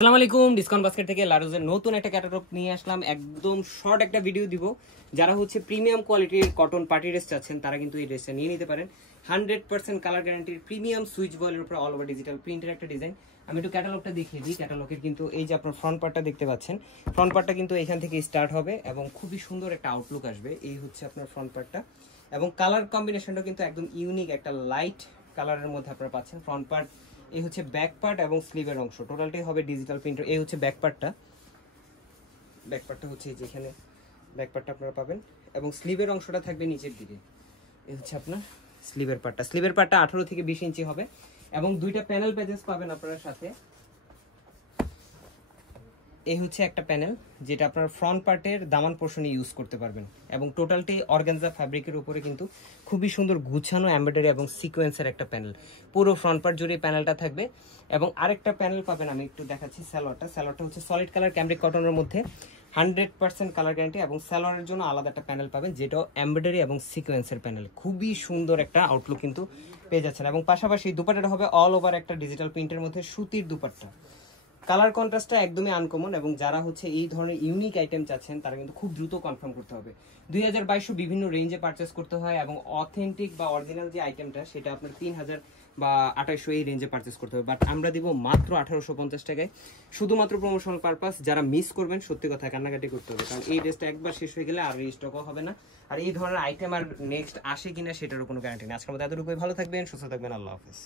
আসসালামু আলাইকুম, discount basket থেকে লারোজের নতুন একটা ক্যাটালগ নিয়ে আসলাম। একদম শর্ট একটা ভিডিও দিব। যারা হচ্ছে প্রিমিয়াম কোয়ালিটির কটন পার্টি ড্রেস চাচ্ছেন তারা কিন্তু এই ড্রেসটা নিয়ে নিতে পারেন। 100% কালার গ্যারান্টির প্রিমিয়াম সুইচ বয়েলের উপর অল ওভার ডিজিটাল প্রিন্টের একটা ডিজাইন। আমি একটু ক্যাটালগটা দেখিয়ে দিই। ক্যাটালগের কিন্তু এই যে আপনার ফ্রন্ট পার্টটা দেখতে পাচ্ছেন, ফ্রন্ট পার্টটা কিন্তু এখান থেকে স্টার্ট হবে এবং খুবই সুন্দর একটা আউটলুক আসবে। এই হচ্ছে আপনার ফ্রন্ট পার্টটা এবং কালার কম্বিনেশনটা কিন্তু একদম ইউনিক একটা লাইট কালারের মধ্যে আপনারা পাচ্ছেন। ফ্রন্ট পার্ট, এই হচ্ছে ব্যাক পার্ট এবং স্লিভের অংশ টোটালটাই হবে ডিজিটাল প্রিন্টার। এই হচ্ছে ব্যাক পার্টটা হচ্ছে যেখানে ব্যাক পার্টটা আপনারা পাবেন এবং স্লিভের অংশটা থাকবে নিচের দিকে। এই হচ্ছে আপনার স্লিভের পার্টটা 18 থেকে 20 ইঞ্চি হবে এবং দুইটা প্যানেল প্যাচেস পাবেন আপনারা সাথে। এই হচ্ছে একটা প্যানেল যেটা আপনার ফ্রন্ট পার্টের দামান পোর্শনে ইউজ করতে পারবেন এবং টোটালটি অর্গানজা ফ্যাব্রিকের উপরে কিন্তু খুবই সুন্দর গুছানো এমব্রয়ডারি এবং সিকোয়েন্সের একটা প্যানেল। পুরো ফ্রন্ট পার্ট জুড়ে প্যানেলটা থাকবে এবং আরেকটা প্যানেল পাবেন, আমি একটু দেখাচ্ছি। স্যালোয়ারটা হচ্ছে সলিড কালার ক্যামব্রিক কটনের মধ্যে 100% কালার গ্যারান্টি এবং স্যালোয়ারের জন্য আলাদা একটা প্যানেল পাবেন যেটাও এমব্রয়ডারি এবং সিকোয়েন্সের প্যানেল। খুবই সুন্দর একটা আউটলুক কিন্তু পেয়ে যাচ্ছেন এবং পাশাপাশি দুপাট্টাটা হবে অল ওভার একটা ডিজিটাল প্রিন্টের মধ্যে সুতির দুপাট্টা। কালার কন্ট্রাস্টটা একদমই আনকমন এবং যারা হচ্ছে এই ধরনের ইউনিক আইটেম চাচ্ছেন তারা কিন্তু খুব দ্রুত কনফার্ম করতে হবে। 2022 বিভিন্ন রেঞ্জে পারচেস করতে হয় এবং অথেন্টিক বা অরিজিনাল যে আইটেমটা সেটা আপনার 3000 বা 2800 এই রেঞ্জে পারচেস করতে হবে। বাট আমরা দিব মাত্র 1850 টাকায়, শুধুমাত্র প্রমোশনাল পারপাস। যারা মিস করবেন সত্যি কথা কান্নাকাটি করতে হবে, কারণ এই ড্রেসটা একবার শেষ হয়ে গেলে আর রিস্টকও হবে না। আর এই ধরনের আইটেম আর নেক্সট আসে কিনা সেটারও কোনো গ্যারান্টি নেই। আজকের মতো এতটুকুই, ভালো থাকবেন, সুস্থ থাকবেন, আল্লাহ হাফেজ।